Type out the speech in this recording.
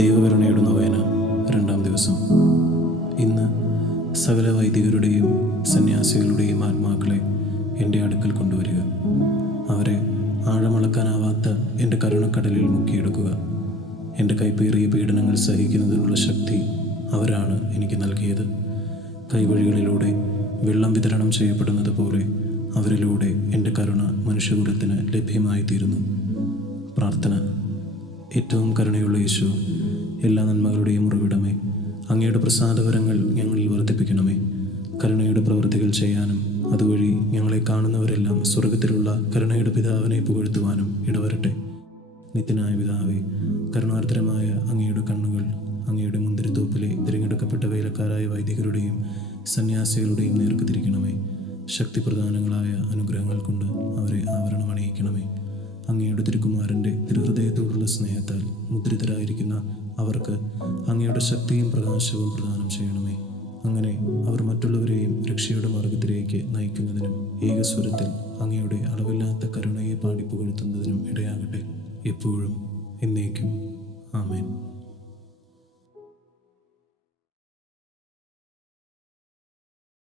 ദൈവകരുണയുടെ നൊവേന 2-ാം ദിവസം. ഇന്ന് സകല വൈദികരുടെയും സന്യാസികളുടെയും ആത്മാക്കളെ എൻ്റെ അടുക്കൽ കൊണ്ടുവരിക. അവരെ ആഴമളക്കാനാവാത്ത എൻ്റെ കരുണക്കടലിൽ മുക്കിയെടുക്കുക. എൻ്റെ കൈപ്പേറിയ പീഡനങ്ങൾ സഹിക്കുന്നതിനുള്ള ശക്തി അവരാണ് എനിക്ക് നൽകിയത്. കൈവഴികളിലൂടെ വെള്ളം വിതരണം ചെയ്യപ്പെടുന്നത് പോലെ അവരിലൂടെ എൻ്റെ കരുണ മനുഷ്യകുലത്തിന് ലഭ്യമായി തീരുന്നു. പ്രാർത്ഥന. ഏറ്റവും കരുണയുള്ള യേശു, എല്ലാ നന്മകളുടെയും ഉറവിടമേ, അങ്ങയുടെ പ്രസാദവരങ്ങൾ ഞങ്ങളിൽ വർദ്ധിപ്പിക്കണമേ. കരുണയുടെ പ്രവൃത്തികൾ ചെയ്യാനും അതുവഴി ഞങ്ങളെ കാണുന്നവരെല്ലാം സ്വർഗത്തിലുള്ള കരുണയുടെ പിതാവിനെ പുകഴ്ത്തുവാനും ഇടവരട്ടെ. നിത്യനായ പിതാവേ, കരുണാർദ്രമായ അങ്ങയുടെ കണ്ണുകൾ അങ്ങയുടെ മുന്തിരിത്തോപ്പിലെ തിരഞ്ഞെടുക്കപ്പെട്ട വേലക്കാരായ വൈദികരുടെയും സന്യാസികളുടെയും നേർക്ക് തിരിക്കണമേ. ശക്തിപ്രധാനങ്ങളായ അനുഗ്രഹങ്ങൾ കൊണ്ട് അവരെ ആവരണമണിയിക്കണമേ. അങ്ങയുടെ തിരുക്കുമാരൻ്റെ തിരുഹൃദയത്തോടുള്ള സ്നേഹത്താൽ മുദ്രിതരായിരിക്കുന്ന അവർക്ക് അങ്ങയുടെ ശക്തിയും പ്രകാശവും പ്രദാനം ചെയ്യണമേ. അങ്ങനെ അവർ മറ്റുള്ളവരെയും രക്ഷയുടെ മാർഗത്തിലേക്ക് നയിക്കുന്നതിനും ഏകസ്വരത്തിൽ അങ്ങയുടെ അളവില്ലാത്ത കരുണയെ പാടി പുകഴ്ത്തുന്നതിനും ഇടയാകട്ടെ, എപ്പോഴും എന്നേക്കും.